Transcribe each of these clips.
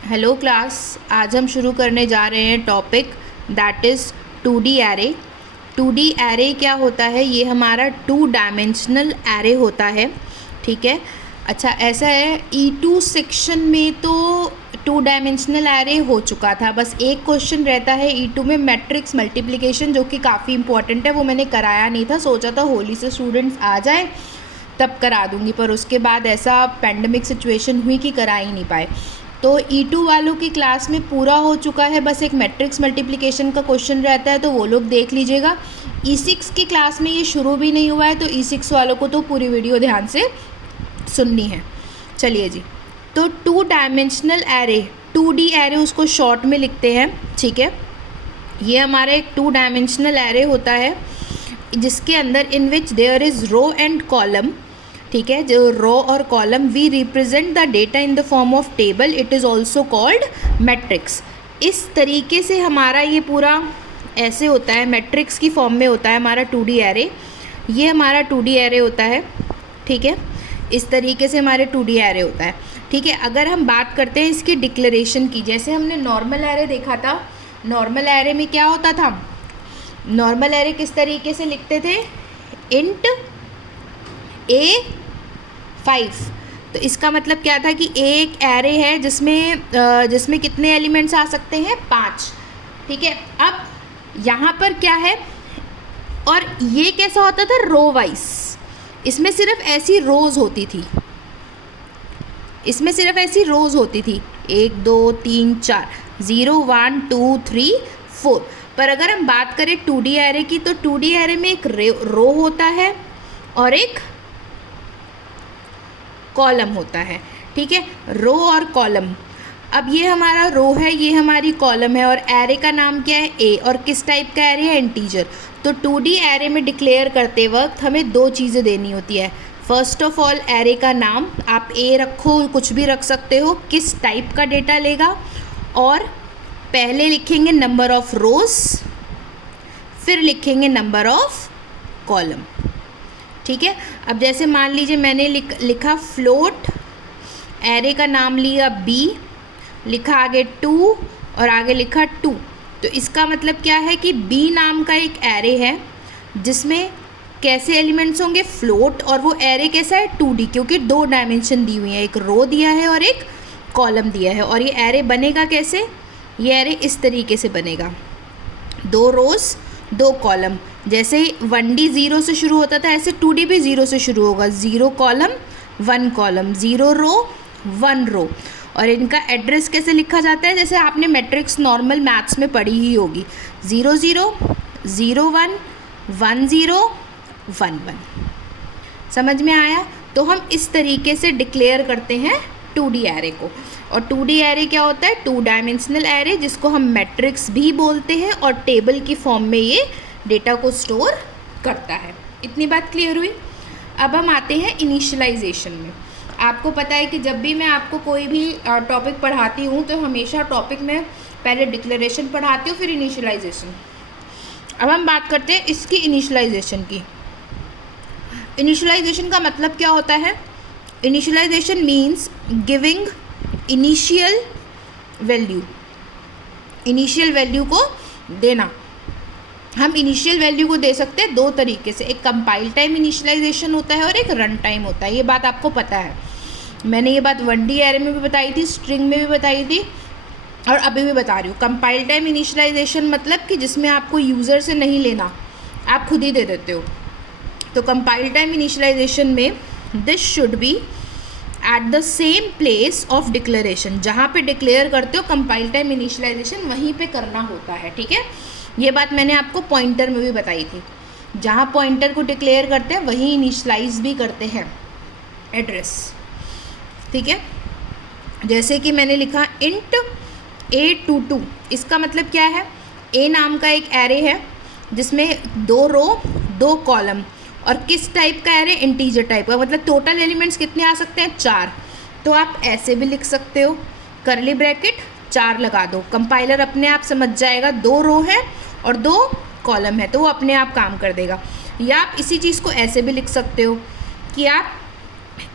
Hello class. आज हम शुरू करने जा रहे हैं topic that is 2D array. 2D array क्या होता है? ये हमारा 2 डायमेंशनल एरे होता है। ठीक है। अच्छा, ऐसा है E2 सेक्शन में तो 2 डायमेंशनल एरे हो चुका था। बस एक क्वेश्चन रहता है E2 में, मैट्रिक्स मल्टीप्लिकेशन, जो कि काफ़ी इंपॉर्टेंट है। वो मैंने कराया नहीं था, सोचा था होली से स्टूडेंट्स आ जाए तब करा दूँगी, पर उसके बाद ऐसा पैंडमिक सिचुएशन हुई कि करा ही नहीं पाए। तो E2 वालों की क्लास में पूरा हो चुका है। बस एक मैट्रिक्स मल्टीप्लिकेशन का क्वेश्चन रहता है, तो वो लोग देख लीजिएगा। E6 की क्लास में ये शुरू भी नहीं हुआ है, तो E6 वालों को तो पूरी वीडियो ध्यान से सुननी है। चलिए जी, तो 2 डायमेंशनल एरे, 2D एरे उसको शॉर्ट में लिखते हैं। ठीक है। ये हमारा एक 2 डायमेंशनल एरे होता है जिसके अंदर in which there is row and column. ठीक है, जो रो और column we represent the data in the form of table, it is also called matrix. इस तरीके से हमारा ये पूरा ऐसे होता है, मैट्रिक्स की फॉर्म में होता है हमारा 2D एरे। ये हमारा 2D एरे होता है। ठीक है, इस तरीके से हमारे 2D एरे होता है। ठीक है। अगर हम बात करते हैं इसकी डिक्लेरेशन की, जैसे हमने नॉर्मल एरे देखा था, नॉर्मल एरे में क्या होता था? नॉर्मल एरे किस तरीके से लिखते थे? Int A5। तो इसका मतलब क्या था कि एक एरे है जिसमें कितने एलिमेंट्स आ सकते हैं? 5। ठीक है। अब यहाँ पर क्या है, और ये कैसा होता था? Row wise. इसमें सिर्फ ऐसी रोज होती थी, इसमें सिर्फ ऐसी रोज होती थी, 1 2 3 4, 0 1 2 3 4। पर अगर हम बात करें 2D एरे की, तो 2D एरे में एक रो होता है और एक कॉलम होता है। ठीक है, रो और कॉलम। अब ये हमारा रो है, ये हमारी कॉलम है, और एरे का नाम क्या है? ए। और किस टाइप का एरे है? इंटीजर। तो 2D एरे में डिक्लेयर करते वक्त हमें 2 चीज़ें देनी होती है। फर्स्ट ऑफ ऑल, एरे का नाम, आप ए रखो, कुछ भी रख सकते हो, किस टाइप का डेटा लेगा, और पहले लिखेंगे नंबर ऑफ रोज, फिर लिखेंगे नंबर ऑफ कॉलम। ठीक है। अब जैसे मान लीजिए मैंने लिखा फ्लोट, एरे का नाम लिया बी, लिखा आगे 2 और आगे लिखा 2। तो इसका मतलब क्या है कि बी नाम का एक एरे है जिसमें कैसे एलिमेंट्स होंगे? फ्लोट। और वो एरे कैसा है? 2D, क्योंकि 2 डायमेंशन दी हुई है, एक रो दिया है और एक कॉलम दिया है। और ये एरे बनेगा कैसे? ये एरे इस तरीके से बनेगा, 2 रोज 2 कॉलम। जैसे 1D 0 से शुरू होता था, ऐसे 2D भी 0 से शुरू होगा, 0 कॉलम 1 कॉलम, 0 रो 1 रो। और इनका एड्रेस कैसे लिखा जाता है? जैसे आपने मैट्रिक्स नॉर्मल मैथ्स में पढ़ी ही होगी, 0 0 0 1 1 0 1 1। समझ में आया? तो हम इस तरीके से डिक्लेयर करते हैं 2D एरे को। और 2D एरे क्या होता है? 2 डायमेंशनल एरे, जिसको हम मैट्रिक्स भी बोलते हैं, और टेबल की फॉर्म में ये डेटा को स्टोर करता है। इतनी बात क्लियर हुई? अब हम आते हैं इनिशियलाइजेशन में। आपको पता है कि जब भी मैं आपको कोई भी टॉपिक पढ़ाती हूँ, तो हमेशा टॉपिक में पहले डिक्लेरेशन पढ़ाती हूँ, फिर इनिशियलाइजेशन। अब हम बात करते हैं इसकी इनिशियलाइजेशन की। इनिशियलाइजेशन का मतलब क्या होता है? Initialisation means giving initial value, initial value को देना। हम इनिशियल वैल्यू को दे सकते हैं 2 तरीके से, एक कंपाइल टाइम इनिशियलाइजेशन होता है और एक रन टाइम होता है। ये बात आपको पता है, मैंने ये बात 1D एरे में भी बताई थी, स्ट्रिंग में भी बताई थी, और अभी भी बता रही हूँ। कंपाइल टाइम इनिशियलाइजेशन मतलब कि जिसमें आपको यूज़र से नहीं लेना, आप खुद ही दे देते हो। तो कंपाइल टाइम इनिशियलाइजेशन में this should be at the same place of declaration. जहाँ पे डिक्लेयर करते हो कंपाइल टाइम इनिशियलाइजेशन, वहीं पे करना होता है। ठीक है, ये बात मैंने आपको पॉइंटर में भी बताई थी। जहाँ पॉइंटर को डिक्लेयर करते हैं वहीं इनिशियलाइज भी करते हैं एड्रेस। ठीक है, जैसे कि मैंने लिखा इंट A22। इसका मतलब क्या है? ए नाम का एक एरे है जिसमें 2 रो 2 कॉलम, और किस टाइप का एरे? इंटीजर टाइप का। मतलब टोटल एलिमेंट्स कितने आ सकते हैं? 4। तो आप ऐसे भी लिख सकते हो, करली ब्रैकेट 4 लगा दो, कंपाइलर अपने आप समझ जाएगा 2 रो है और 2 कॉलम है, तो वो अपने आप काम कर देगा। या आप इसी चीज़ को ऐसे भी लिख सकते हो कि आप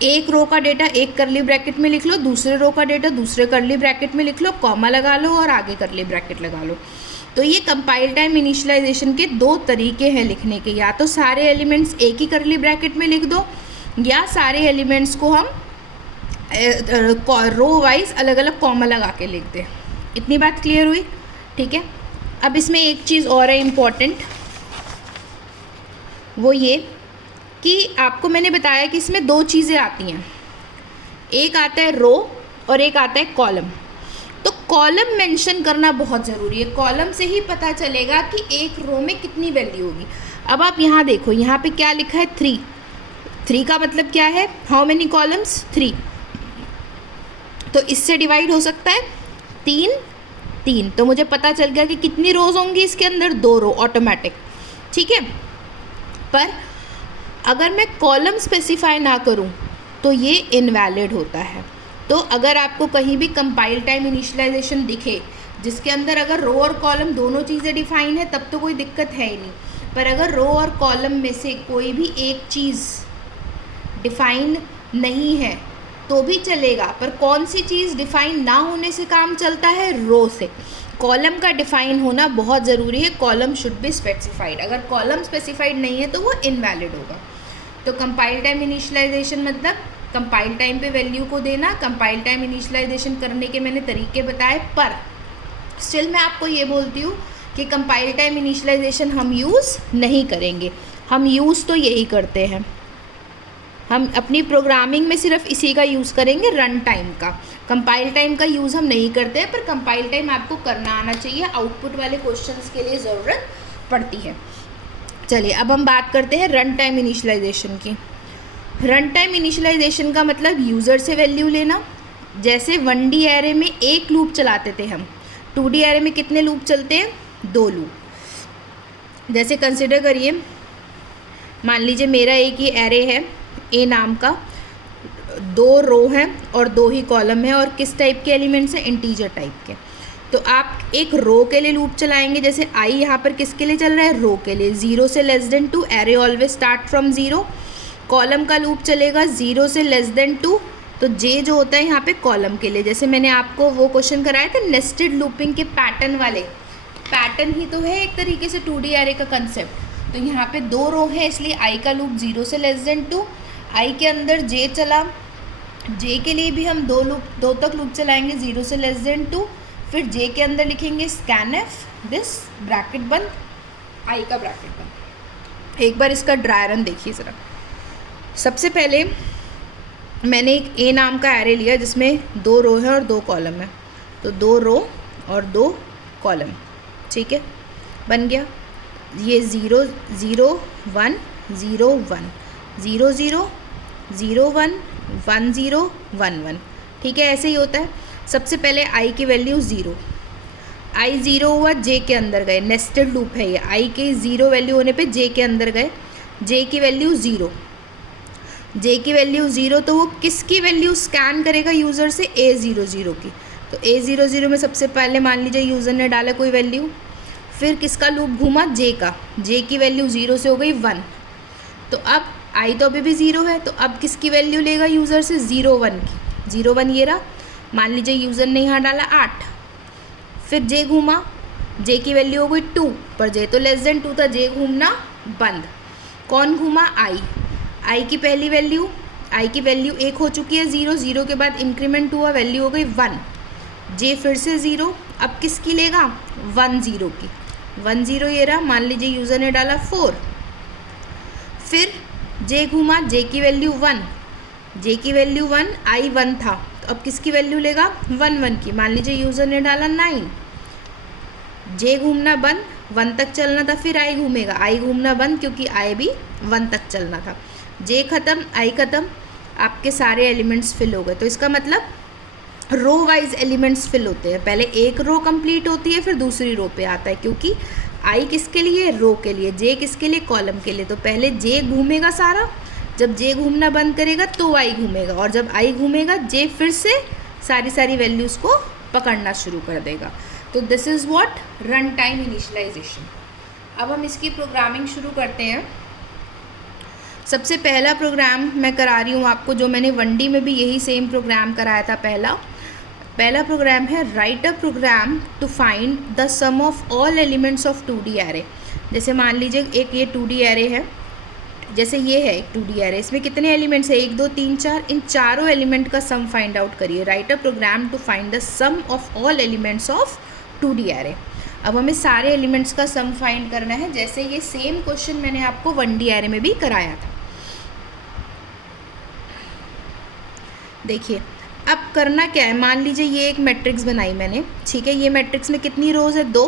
एक रो का डेटा एक करली ब्रैकेट में लिख लो, दूसरे रो का डेटा दूसरे करली ब्रैकेट में लिख लो, कॉमा लगा लो और आगे करली ब्रैकेट लगा लो। तो ये कंपाइल टाइम इनिशियलाइजेशन के दो तरीके हैं लिखने के, या तो सारे एलिमेंट्स एक ही करली ब्रैकेट में लिख दो, या सारे एलिमेंट्स को हम रो वाइज अलग अलग कॉमा लगा के लिख दें। इतनी बात क्लियर हुई? ठीक है। अब इसमें एक चीज़ और है इम्पॉर्टेंट, वो ये कि आपको मैंने बताया कि इसमें दो चीज़ें आती हैं, एक आता है रो और एक आता है कॉलम। तो कॉलम मेंशन करना बहुत ज़रूरी है, कॉलम से ही पता चलेगा कि एक रो में कितनी वैल्यू होगी। अब आप यहाँ देखो, यहाँ पे क्या लिखा है 3, 3 का मतलब क्या है, हाउ मेनी कॉलम्स 3, तो इससे डिवाइड हो सकता है 3 3, तो मुझे पता चल गया कि कितनी रोज होंगी इसके अंदर, 2 रो ऑटोमेटिक। ठीक है, पर अगर मैं कॉलम स्पेसिफाई ना करूं तो ये इनवैलिड होता है। तो अगर आपको कहीं भी कंपाइल टाइम इनिशियलाइजेशन दिखे जिसके अंदर अगर रो और कॉलम दोनों चीज़ें डिफाइन है तब तो कोई दिक्कत है ही नहीं, पर अगर रो और कॉलम में से कोई भी एक चीज़ डिफाइन नहीं है तो भी चलेगा, पर कौन सी चीज़ डिफाइन ना होने से काम चलता है, रो से। कॉलम का डिफाइन होना बहुत ज़रूरी है, कॉलम शुड बी स्पेसिफाइड, अगर कॉलम स्पेसिफाइड नहीं है तो वो इनवैलिड होगा। तो कंपाइल टाइम इनिशियलाइजेशन मतलब कंपाइल टाइम पे वैल्यू को देना। कंपाइल टाइम इनिशियलाइजेशन करने के मैंने तरीके बताए, पर स्टिल मैं आपको ये बोलती हूँ कि कंपाइल टाइम इनिशियलाइजेशन हम यूज़ नहीं करेंगे, हम यूज़ तो यही करते हैं, हम अपनी प्रोग्रामिंग में सिर्फ इसी का यूज़ करेंगे, रन टाइम का। कंपाइल टाइम का यूज़ हम नहीं करते हैं, पर कंपाइल टाइम आपको करना आना चाहिए, आउटपुट वाले क्वेश्चंस के लिए ज़रूरत पड़ती है। चलिए अब हम बात करते हैं रन टाइम इनिशियलाइजेशन की। रन टाइम इनिशियलाइजेशन का मतलब यूज़र से वैल्यू लेना। जैसे 1D एरे में एक लूप चलाते थे हम, 2D एरे में कितने लूप चलते हैं, 2 लूप। जैसे कंसिडर करिए, मान लीजिए मेरा एक ही एरे है ए नाम का, 2 रो हैं और 2 ही कॉलम है, और किस टाइप के एलिमेंट्स हैं, इंटीजर टाइप के। तो आप एक रो के लिए लूप चलाएंगे, जैसे आई यहाँ पर किसके लिए चल रहा है, रो के लिए, 0 से less then 2, array always start from 0। Column का लूप चलेगा 0 से लेस देन 2, तो जे जो होता है यहाँ पे कॉलम के लिए। जैसे मैंने आपको वो क्वेश्चन कराया था नेस्टेड लूपिंग के पैटर्न वाले, पैटर्न ही तो है एक तरीके से 2D एरे का कंसेप्ट। तो यहाँ पे 2 रो है, इसलिए आई का लूप 0 से लेस देन 2, आई के अंदर जे चला, जे के लिए भी हम 2 तक लूप चलाएंगे 0 से लेस देन 2, फिर जे के अंदर लिखेंगे स्कैनएफ, दिस ब्रैकेट बंद, आई का ब्रैकेट बंद। एक बार इसका ड्राई रन देखिए ज़रा। सबसे पहले मैंने एक ए नाम का एरे लिया जिसमें 2 रो है और 2 कॉलम है, तो 2 रो और 2 कॉलम, ठीक है, बन गया। ये 0 0 1 0 1 0 0 0 1 1 0 1 1, ठीक है, ऐसे ही होता है। सबसे पहले आई की वैल्यू 0, आई 0 हुआ, जे के अंदर गए, नेस्टेड लूप है ये, आई के 0 वैल्यू होने पे जे के अंदर गए, जे की वैल्यू 0, जे की वैल्यू 0, तो वो किसकी वैल्यू स्कैन करेगा यूज़र से, A00 की। तो A00 में सबसे पहले मान लीजिए यूज़र ने डाला कोई वैल्यू, फिर किसका लूप घूमा, जे का, जे की वैल्यू 0 से हो गई 1, तो अब आई तो अभी भी 0 है, तो अब किसकी वैल्यू लेगा यूज़र से, 0 1 की, 0 1 ये रहा। मान लीजिए यूज़र ने यहाँ डाला 8, फिर जे घूमा, जे की वैल्यू हो गई 2, पर जे तो लेस देन 2 था, जे घूमना बंद। कौन घूमा, आई, आई की पहली वैल्यू, आई की वैल्यू 1 हो चुकी है, 0 0 के बाद इंक्रीमेंट हुआ, वैल्यू हो गई 1, जे फिर से 0, अब किसकी लेगा, 1 0 की, 1 0 ये रहा। मान लीजिए यूज़र ने डाला 4, फिर जे घूमा, जे की वैल्यू 1, जे की वैल्यू 1, आई 1 था, तो अब किसकी वैल्यू लेगा, 1 1 की। मान लीजिए यूज़र ने डाला 9, जे घूमना बंद, 1 तक चलना था, फिर आई घूमेगा, आई घूमना बंद क्योंकि आई भी 1 तक चलना था, जे ख़त्म, आई ख़त्म, आपके सारे एलिमेंट्स फिल हो गए। तो इसका मतलब रो वाइज एलिमेंट्स फिल होते हैं, पहले एक रो कंप्लीट होती है, फिर दूसरी रो पे आता है, क्योंकि आई किसके लिए, रो के लिए, जे किसके लिए, कॉलम के लिए। तो पहले जे घूमेगा सारा, जब जे घूमना बंद करेगा तो आई घूमेगा, और जब आई घूमेगा जे फिर से सारी वैल्यूज़ को पकड़ना शुरू कर देगा। तो this is what run time initialisation. अब हम इसकी प्रोग्रामिंग शुरू करते हैं। सबसे पहला प्रोग्राम मैं करा रही हूँ आपको, जो मैंने 1D में भी यही सेम प्रोग्राम कराया था। पहला प्रोग्राम है write a program to find the sum of all elements of 2D array. जैसे मान लीजिए एक ये 2D एरे है, जैसे ये है एक 2D एरे, इसमें कितने एलिमेंट्स है, 1 2 3 4, इन चारों एलिमेंट का सम फाइंड आउट करिए। Write a program to find the sum of all elements of 2D array. अब हमें सारे एलिमेंट्स का सम फाइंड करना है, जैसे ये सेम क्वेश्चन मैंने आपको 1D एरे में भी कराया था। देखिए अब करना क्या है, मान लीजिए ये एक मैट्रिक्स बनाई मैंने, ठीक है। ये मैट्रिक्स में कितनी रोज है, 2,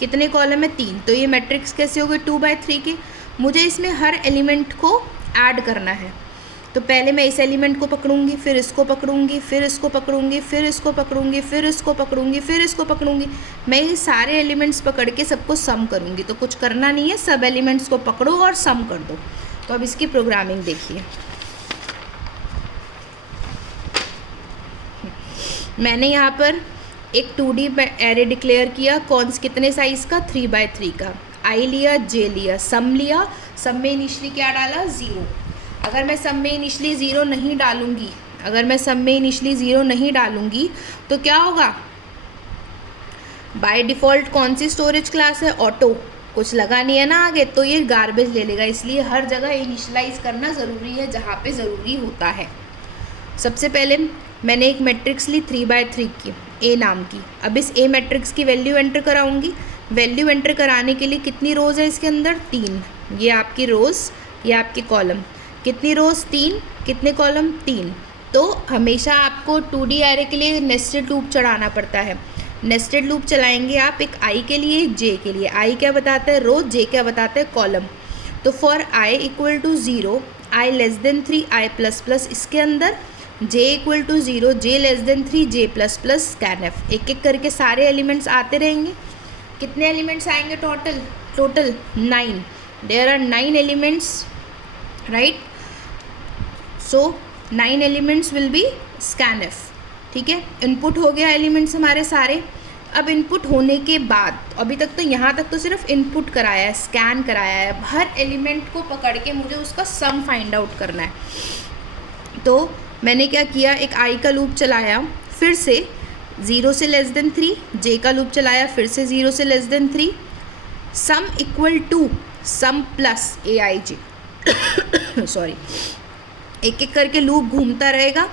कितने कॉलम है, 3। तो ये मैट्रिक्स कैसे हो गई, 2/3 की। मुझे इसमें हर एलिमेंट को ऐड करना है, तो पहले मैं इस एलिमेंट को पकड़ूंगी, फिर इसको पकड़ूंगी, फिर इसको पकड़ूंगी, फिर इसको पकड़ूंगी, फिर इसको पकड़ूंगी, फिर इसको पकड़ूंगी। मैं ये सारे एलिमेंट्स पकड़ के सबको सम करूंगी। तो कुछ करना नहीं है, सब एलिमेंट्स को पकड़ो और सम कर दो। तो अब इसकी प्रोग्रामिंग देखिए। मैंने यहाँ पर एक 2D एरे डिक्लेयर किया, कितने साइज़ का, 3/3 का। आई लिया, जे लिया, सम लिया, सम में इनिशली क्या डाला, 0। अगर मैं सम में इनिशली 0 नहीं डालूंगी, तो क्या होगा, बाय डिफ़ॉल्ट कौन सी स्टोरेज क्लास है, ऑटो, कुछ लगा नहीं है ना आगे, तो ये गार्बेज ले लेगा। इसलिए हर जगह इनिशलाइज करना ज़रूरी है जहाँ पे ज़रूरी होता है। सबसे पहले मैंने एक मैट्रिक्स ली 3/3 की, ए नाम की। अब इस ए मैट्रिक्स की वैल्यू एंटर कराऊंगी। वैल्यू एंटर कराने के लिए कितनी रोज़ है इसके अंदर, 3। ये आपकी रोज़, ये आपके कॉलम। कितनी रोज़, 3, कितने कॉलम, 3। तो हमेशा आपको 2D एरे के लिए नेस्टेड लूप चढ़ाना पड़ता है। नेस्टेड लूप चलाएंगे आप, एक आई के लिए, एक जे के लिए। आई क्या बताता है, रो, जे क्या बताता है, कॉलम। तो for I equal to 0, I less than 3, I plus plus इसके अंदर, j equal to 0, j less than 3, j plus plus scanf. एक एक करके सारे एलिमेंट्स आते रहेंगे। कितने एलिमेंट्स आएंगे total 9। There are 9 elements, right. So 9 elements will be scanf, ठीक है। इनपुट हो गया एलिमेंट्स हमारे सारे। अब इनपुट होने के बाद, अभी तक तो यहाँ तक तो सिर्फ इनपुट कराया है, स्कैन कराया है। हर एलिमेंट को पकड़ के मुझे उसका सम फाइंड आउट करना है। तो मैंने क्या किया, एक आई का लूप चलाया, फिर से 0 से लेस देन 3, जे का लूप चलाया, फिर से 0 से less than 3, sum equal to sum plus A I J sorry. एक एक करके लूप घूमता रहेगा।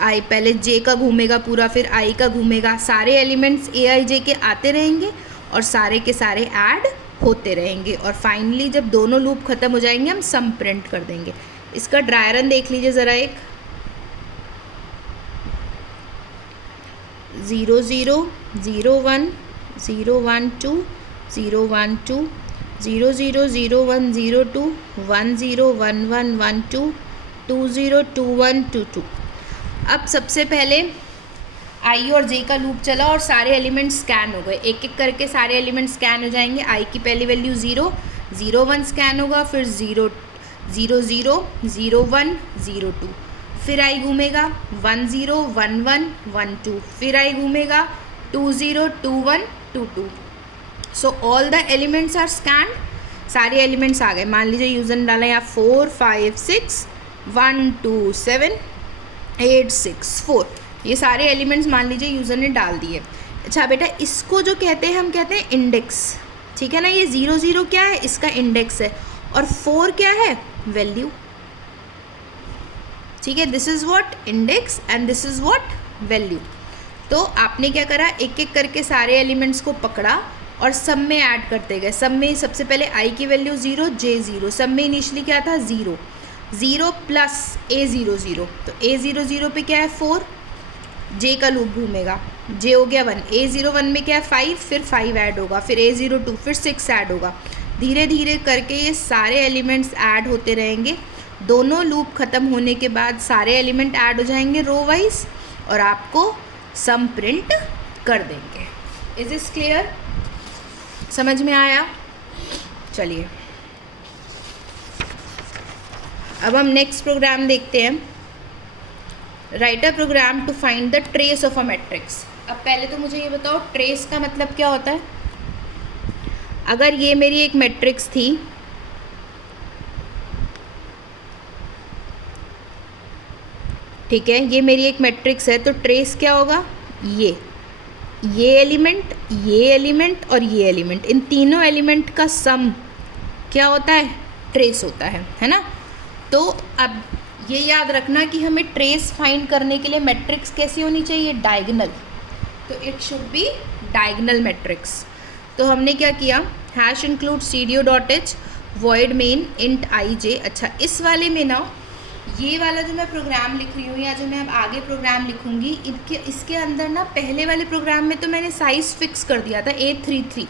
आई पहले जे का घूमेगा पूरा, फिर आई का घूमेगा। सारे एलिमेंट्स ए आई जे के आते रहेंगे और सारे के सारे ऐड होते रहेंगे। और फाइनली जब दोनों लूप ख़त्म हो जाएंगे, हम सम प्रिंट कर देंगे। इसका ड्राई रन देख लीजिए ज़रा, एक 0 0 0 1 0 1 2 0 1 2 0 0 0 1 0 2 1 0 1 1 1 2 2 0 2 1 2 2। अब सबसे पहले आई और जे का लूप चला और सारे एलिमेंट स्कैन हो गए। एक एक करके सारे एलिमेंट स्कैन हो जाएंगे। आई की पहली वैल्यू 0 0 1 स्कैन होगा, फिर 0 0 0 0 1 0 2, फिर आई घूमेगा 1 0 1 1 1 2, फिर आई घूमेगा 2 0 2 1 2 2। So all the elements are scanned. सारे एलिमेंट्स आ गए। मान लीजिए यूज़र ने डाला यहाँ 4 5 6 1 2 7 8 6 4, ये सारे एलिमेंट्स मान लीजिए यूज़र ने डाल दिए। अच्छा बेटा, इसको जो कहते हैं हम कहते हैं इंडेक्स, ठीक है ना। ये 0 0 क्या है, इसका इंडेक्स है, और 4 क्या है, वैल्यू, ठीक है। This is what index and this is what value. तो आपने क्या करा, एक एक करके सारे एलिमेंट्स को पकड़ा और सब में ऐड करते गए। सब में सबसे पहले आई की वैल्यू 0, जे 0, सब में इनिशियली क्या था 0 0 प्लस ए 0 0, तो ए 0 0 पे क्या है 4, जे का लूप घूमेगा, जे हो गया 1, ए 0 1 में क्या है 5, फिर 5 ऐड होगा, फिर ए 0 2, फिर 6 ऐड होगा। धीरे धीरे करके ये सारे एलिमेंट्स ऐड होते रहेंगे। दोनों लूप ख़त्म होने के बाद सारे एलिमेंट ऐड हो जाएंगे रो वाइज और आपको सम प्रिंट कर देंगे। इज इस क्लियर, समझ में आया? चलिए अब हम नेक्स्ट प्रोग्राम देखते हैं। Write a program to find the trace of a matrix. अब पहले तो मुझे ये बताओ ट्रेस का मतलब क्या होता है। अगर ये मेरी एक मैट्रिक्स थी, ठीक है, ये मेरी एक मैट्रिक्स है, तो ट्रेस क्या होगा, ये एलिमेंट, ये एलिमेंट और ये एलिमेंट, इन तीनों एलिमेंट का सम क्या होता है, ट्रेस होता है ना। तो अब ये याद रखना कि हमें ट्रेस फाइंड करने के लिए मैट्रिक्स कैसी होनी चाहिए, डायगोनल, तो it should be diagonal matrix. तो हमने क्या किया, hash include cdo.h void main int ij। अच्छा, इस वाले में ना, ये वाला जो मैं प्रोग्राम लिख रही हूँ या जो मैं अब आगे प्रोग्राम लिखूँगी, इसके अंदर ना पहले वाले प्रोग्राम में तो मैंने साइज़ फिक्स कर दिया था 833,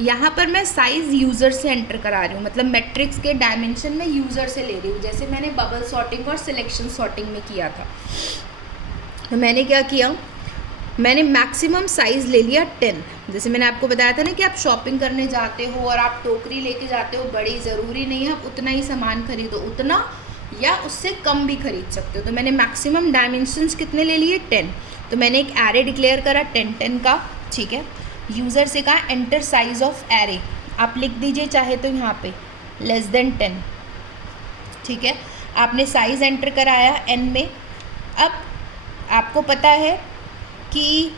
यहाँ पर मैं साइज़ यूज़र से एंटर करा रही हूँ, मतलब मैट्रिक्स के डायमेंशन में यूज़र से ले रही हूँ, जैसे मैंने बबल सॉर्टिंग और सिलेक्शन सॉर्टिंग में किया था। तो मैंने क्या किया, मैंने मैक्सिमम साइज़ ले लिया 10। जैसे मैंने आपको बताया था ना कि आप शॉपिंग करने जाते हो और आप टोकरी लेके जाते हो, बड़ी ज़रूरी नहीं है आप उतना ही सामान खरीदो, उतना या उससे कम भी खरीद सकते हो। तो मैंने मैक्सिमम डायमेंशंस कितने ले लिए, 10। तो मैंने एक एरे डिक्लेयर करा 10 का, ठीक है। यूज़र से कहा एंटर साइज ऑफ एरे, आप लिख दीजिए चाहे तो यहाँ पे <10, ठीक है। आपने साइज़ एंटर कराया n में। अब आपको पता है कि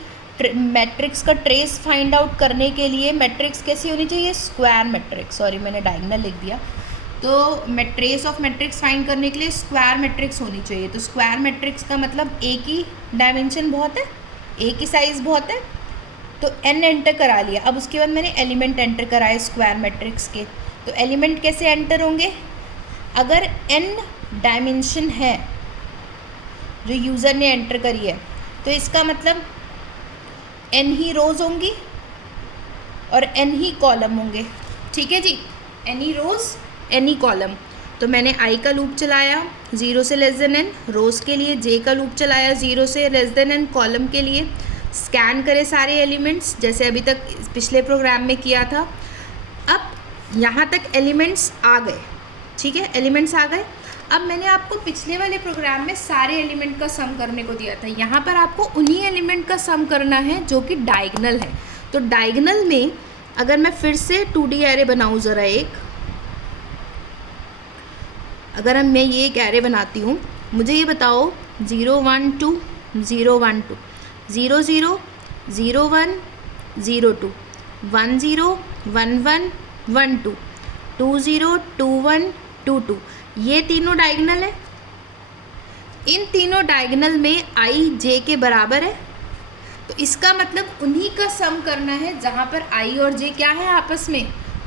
मैट्रिक्स का ट्रेस फाइंड आउट करने के लिए मैट्रिक्स कैसी होनी चाहिए, स्क्वायर मैट्रिक्स, सॉरी मैंने डायगोनल लिख दिया। तो ट्रेस ऑफ मैट्रिक्स फाइंड करने के लिए स्क्वायर मैट्रिक्स होनी चाहिए। तो स्क्वायर मैट्रिक्स का मतलब एक ही डायमेंशन बहुत है, एक ही साइज़ बहुत है, तो n एंटर करा लिया। अब उसके बाद मैंने एलिमेंट एंटर कराए स्क्वायर मैट्रिक्स के। तो एलिमेंट कैसे एंटर होंगे, अगर n डायमेंशन है जो यूज़र ने एंटर करी है, तो इसका मतलब n ही रोज़ होंगी और n ही कॉलम होंगे, ठीक है जी, n ही रोज़ n ही कॉलम। तो मैंने i का लूप चलाया 0 से n रोज़ के लिए, j का लूप चलाया 0 से n कॉलम के लिए, स्कैन करे सारे एलिमेंट्स जैसे अभी तक पिछले प्रोग्राम में किया था। अब यहाँ तक एलिमेंट्स आ गए, ठीक है, एलिमेंट्स आ गए। अब मैंने आपको पिछले वाले प्रोग्राम में सारे एलिमेंट का सम करने को दिया था, यहाँ पर आपको उन्हीं एलिमेंट का सम करना है जो कि डायगोनल है। तो डायगोनल में अगर मैं फिर से 2D एरे बनाऊँ ज़रा एक, अगर मैं ये एक एरे बनाती हूँ, मुझे ये बताओ 0 1 2 0 1 2 0 0 0 1 0 2 1 0 1 1 1 2 2 0 2 1 2 2, ये तीनों डायगोनल है। इन तीनों डायगोनल में i j के बराबर है, तो इसका मतलब उन्हीं का सम करना है जहाँ पर i और j क्या है, आपस में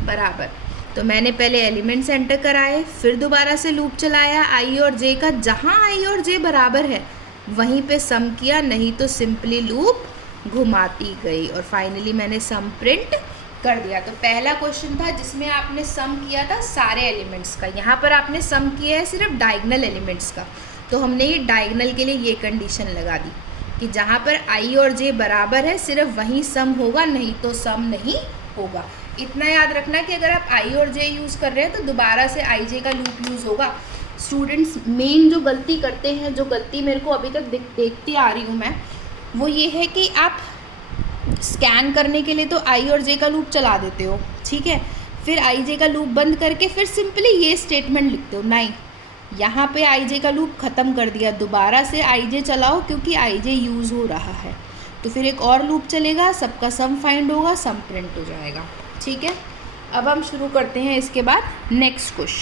बराबर। तो मैंने पहले एलिमेंट्स एंटर कराए, फिर दोबारा से लूप चलाया i और j का, जहाँ i और j बराबर है वहीं पे सम किया, नहीं तो सिंपली लूप घुमाती गई और फाइनली मैंने सम प्रिंट कर दिया। तो पहला क्वेश्चन था जिसमें आपने सम किया था सारे एलिमेंट्स का, यहाँ पर आपने सम किया है सिर्फ डायगोनल एलिमेंट्स का। तो हमने ये डायगोनल के लिए ये कंडीशन लगा दी कि जहाँ पर i और j बराबर है सिर्फ वहीं सम होगा, नहीं तो सम नहीं होगा। इतना याद रखना कि अगर आप i और j यूज़ कर रहे हैं तो दोबारा से i j का लूप यूज़ होगा। स्टूडेंट्स मेन जो गलती करते हैं, जो गलती मेरे को अभी तक देखती आ रही हूँ मैं, वो ये है कि आप स्कैन करने के लिए तो i और j का लूप चला देते हो, ठीक है, फिर i j का लूप बंद करके फिर सिंपली ये स्टेटमेंट लिखते हो। नहीं, यहाँ पे i j का लूप ख़त्म कर दिया, दोबारा से i j चलाओ क्योंकि i j यूज़ हो रहा है। तो फिर एक और लूप चलेगा, सबका सम फाइंड होगा, सम प्रिंट हो जाएगा, ठीक है। अब हम शुरू करते हैं इसके बाद नेक्स्ट क्वेश्चन।